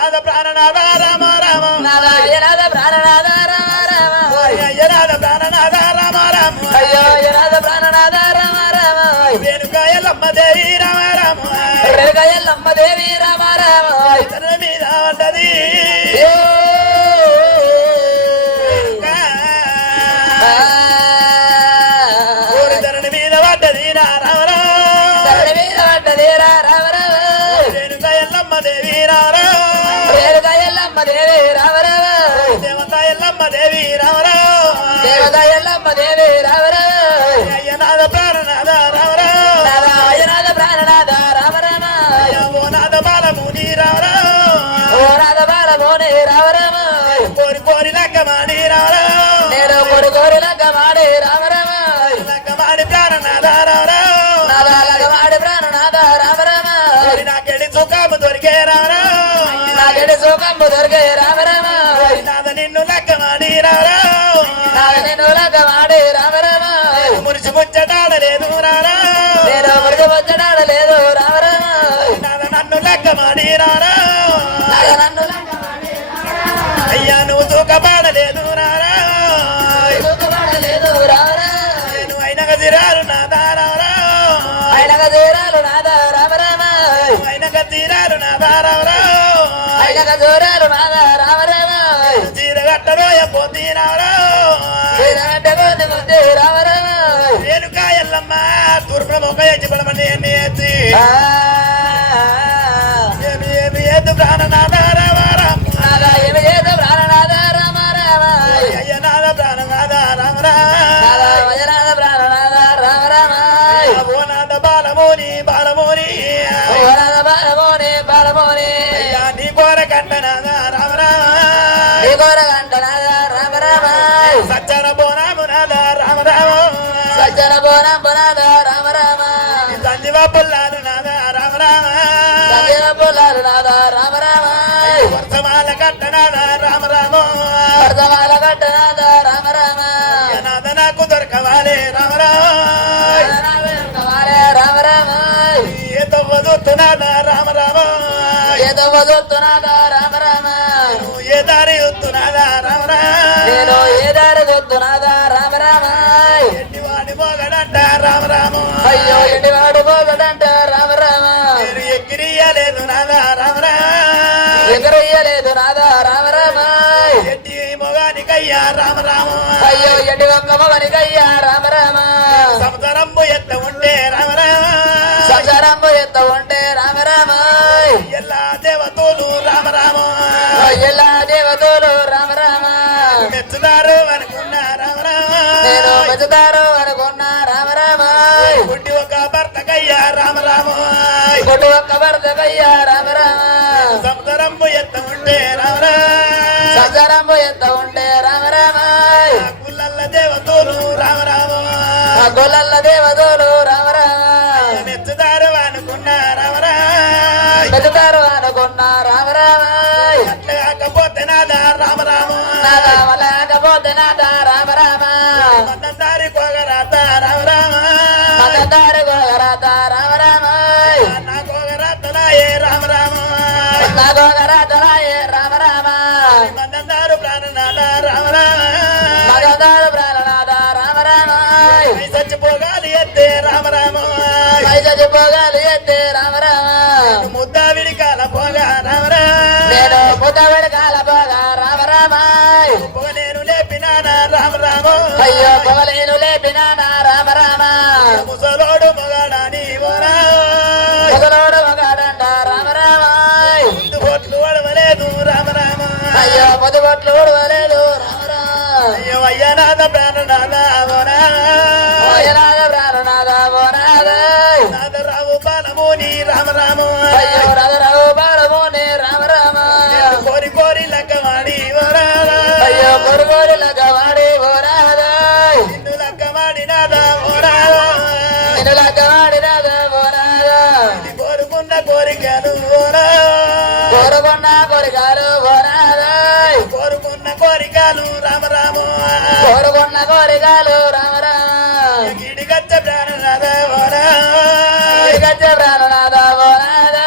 అయ్యనాథ ప్రాణనాథ రామ రామ నారాయణాద ప్రాణనాద రామ రామ అయ్యనాథ ప్రాణనాథ రామ రామ అయ్యో అయ్యనాథ ప్రాణనాద రామ రామ రేణుకాయలమ్మ దేవి రామ రామ రేణుకాయలమ్మ దేవి రామ రామ ఇతరుల మీద పడ్డది ధరణి మీద పడ్డది నా రామ ధరణి మీద పడ్డది రా రామ రామ రేణుకాయలమ్మ దేవి రామ రేణుకాయలమ్మ దేవి రామ రామ దేవతాయల్లమ్మ దేవి రామ దేవతాయల్లమ్మ దేవి రామ రామ అయ్యనాథ ప్రాణనాథ రామ నారాయణాద ప్రాణనాద రామ రామ ఓ నాథ బాలముని రామ ఓ రాధ బాలమోని రామ రామ కోరి కోరి లగ్గమాడి రామ నేను కొడు కోరి లగ్గమాడి రామ రామ లగ్గమాడి ప్రాణనాథ రామ నాదా లగ్గమాడి ప్రాణనాద రామ రామ నాకెళ్ళి సుఖము దొరికే రామ నాగడి సుఖంబు దొరికే రామ రామ నాథ నిన్ను లగ్గమాడి రామ నాద నేను లగ్గమాడి రామ రామ మురిసి ముచ్చటాడలేదు రామ నేను మురుగు వచ్చడాడలేదు రామ రామ నాథ నన్ను లగ్గమాడి రామ నాద నన్ను లగ్గమాడి అయ్యా నువ్వు తూకపాడలేదు రామ సుఖపడలేదు రామ రామ నేను అయిన గదిరాలు నాథ రామ అయినగ తీరాలు నాద రామ రామ అయిన గదిరాలు నాథ రామ అయినగ దూరాలు నాద రామ రామ చీర కట్టబోయ పోతీ రామ అంటే కొద్ది ముద్దు రామ రామ రేణుకాయల్లమ్మ తూర్పుల మొక్క ఎచ్చి పడమని ఎన్ని ఎత్తి ఏమి ఏదు ప్రాణనాథ రామ రామ నాద ఏమి చేత ప్రాణనాద రామ రామ అయ్యనాథ ప్రాణనాథ రామ నాద వజనాద ప్రాణనాద రామ రామ ఓ నాథ బాలమోని బాలమోని ఓరాద బాలమోని బాలమోని అయ్యా నీ కోర కంటనాథ రామ రామ నీ గోరగంటనాద రామ రామ సజ్జన బోనాము నాథ రామ రామ సజ్జన బోనం బోనాద రామ రామ సంజీవ పుల్లాలు నాథ రామ రామ సజ్జన పుల్లాలు నాద రామ రామ వర్షమాల కట్టనాథ రామ రామ వర్ధమాల గట్టనాద రామ రామ నాథ నాకు దొరకవాలే రామ రామ కావాలే రామ రామ ఏదో వదుతున్నాథ రామ రామ ఏదో వదుతున్నాద రామ రామ ఏ దారి వస్తున్నాథ రామ రామ నేను ఏ దారి వద్దునాద రామ రామ ఎట్టివాడి మోగడంట రామ రామ అయ్యో ఎండివాడు పోగడంట రామ రామ నేను ఎక్కిరియలేదు నాథ రామ రామ ఎగరయ్యలేదు నాద రామ రామ ఎట్టి మొగానికయ్యా రామ రామ అయ్యో ఎండి వంగ మగనికయ్యా రామ రామ సముద్రంబు ఎత్త ఉంటే రామ రామ సంసారంబు ఎత్త ఉంటే రామ రామ ఎల్లా దేవతలు రామ రామ ఎలా దేవతలు రామ రామ మెచ్చుదారు అనుకున్నా రామ రామ నేను మెచ్చుతారు అనుకున్నా రామ రామ పుట్టి ఒక భర్తకయ్యా రామ రామ కొట్టు ఒక్క భర్తకయ్యా రామ రామ సముద్రంబు ఎత్త ఉంటే రామ రామ సంసారంబు ఎత్త ఉంటే రామ రామ కుల్లల్ల దేవతలు రామ రామ గొల్లల్ల దేవతలు రామ రామ మెచ్చుదారు అనుకున్నా రామ రామ మెచ్చుతారు అనుకున్నా రామ రామ అట్లా కాకపోతే నాదా రామ రామ నాదా వలకపోతే నాదా రామ రామ దారి కోగరాత రామ రామ మగదారు గోగరాత రామ రామ నా కోగరాతలాయే రామ రామ నా గోగరాతలాయే రామ రామ దారు ప్రాణనాథ రామ రామ మగదారు ప్రాణనాథ రామ రామ చచ్చిపోగాలి ఎత్తే రామ రామ పైసలు పోగాలి ఎత్తే రామ రామ ముద్దా విడికాల పోగా రామ రామ నేను ముద్ద వెడకాల పోగా రామ రామ పొగ నేను లేపినానా రామ రామ అయ్యో పొగలేను లేపినానా రామ రామ ముసలోడు మొగాడాని ఓరా పొగలోడు మగాడంట రామ రామ బొట్లు వడవలేదు రామ రామ అయ్యో పొద్దుబొట్లు ఊడవలేదు రామ రామ అయ్యో అయ్యనాథ ప్రాణనాథ ఓరా ఓయనాథ ప్రాణనాథ ఓనాథ నాథ రావు బాలమోని రామ రామ అయ్యో రథరావు బాలమోని రామ రామ కోరి కోరి లగ్గమాడి ఓరా అయ్యో కొరుగోరి లగ్గవాడి ఓనాథ నిన్ను లగ్గమాడి నాథ ఓరా నిన్ను లగ్గవాడినాథ ఓనాథ కోరుకున్న కోరికలు ఓరా కోరుకున్న కోరికలు ఓనాథ కోరుకున్న కోరికలు రామ రామ కోరుకున్న కోరికలు రామ రామ గిడిగచ్చ ప్రాణనాథ ఓరా గజ్జ ప్రాణనాథ ఓనాథ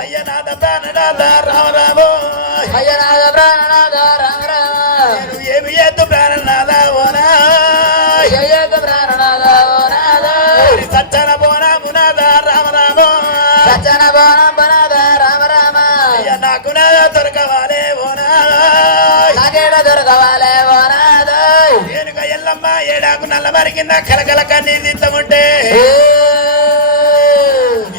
అయ్యనాథ ప్రాణనాథ రామ రామ అయ్యనాథ ప్రాణనాథ రామ రామ నేను ఏమి ఎత్తు ప్రాణనాథ ఓనా అయ్యక ప్రాణనాథ ఓ నాథ సచ్చన పోనా మునాథ రామ రామ సజ్జన బోనాథ రామ రామ నాకు నాదా దొరకవాలే ఓనా నాకేడ దొరకవాలే ఓ నాథ నేను ఎల్లమ్మ ఏడాకు నల్ల మరికింద కలకల కన్నీళ్ళు తీస్తాముంటే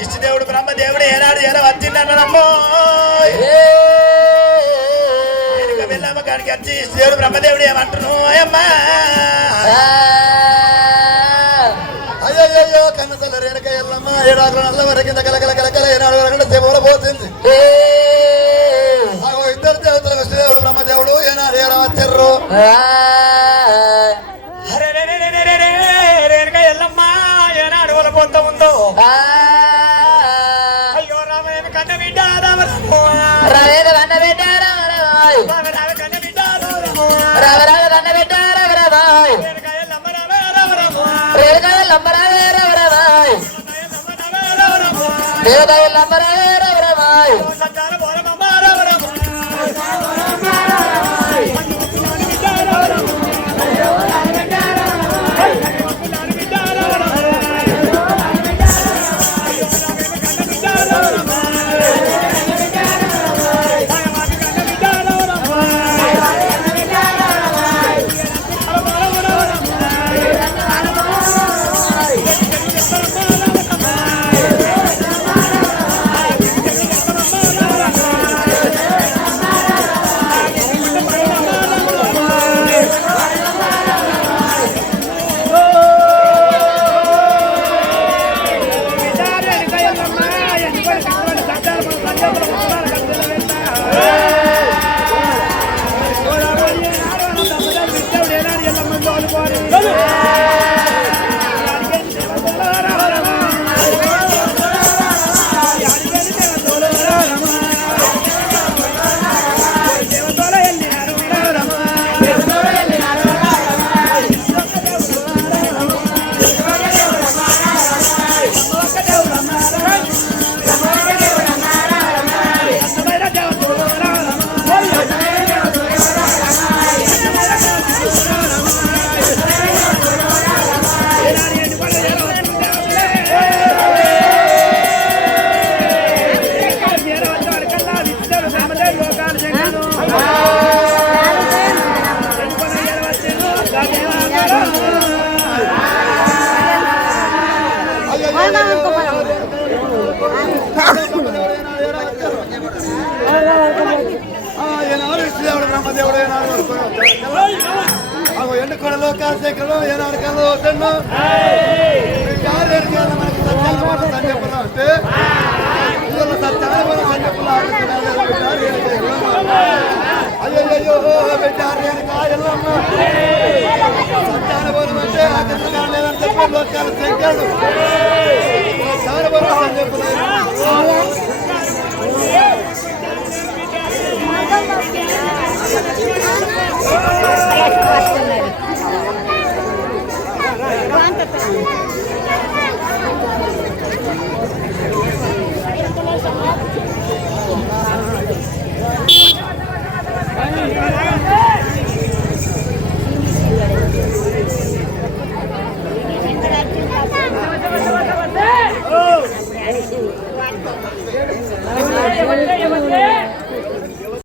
ఇష్టదేవుడు బ్రహ్మదేవుడు ఏనాడు ఎలా వచ్చిందన్నమ్మో వెళ్ళమ్మ కాడికి వచ్చి ఇష్టదేవుడు బ్రహ్మదేవుడు ఏమంటున్నావు అమ్మా అయ్యో కన్నతల్ల రేణుక ఎల్లమ్మ ఏడాకు నల్ల మరికింద కలకల కలకల ఏనాడు వరకు సేవల పోతుంది ఇద్దరు దేవతలు విష్ణుదేవుడు బ్రహ్మదేవుడు ఏనాడు ఎలా వచ్చారు రేణుక ఎల్లమ్మ ఏనాడు వల్ల పోతా ఉందో అయ్యో రామయ్య కన్న బిడ్డ రవేద కన్న బిడ్డ రామ రామ కన్న బిడ్డ రామ రామ కన్న బిడ్డ రామ రామ రేణుకాయ లంబరావే రామ రామ రేణుకాయ లంబరావే రామ రామ బ్రహ్మదేవుడు ఎండుకొండలో కాశేఖరలో ఏనాడు కల్లో వద్దన్నా మనకి సత్యానుభవం సంజపులు అంటే సత్యానుభవం సంజపులు అయ్యో పెట్టారు కాయల్లమ్మ సత్యానుభవం అంటే అక్కడ లేదని చెప్పి లోకాలు శంకరుడు సత్యానుభవం సంజపులు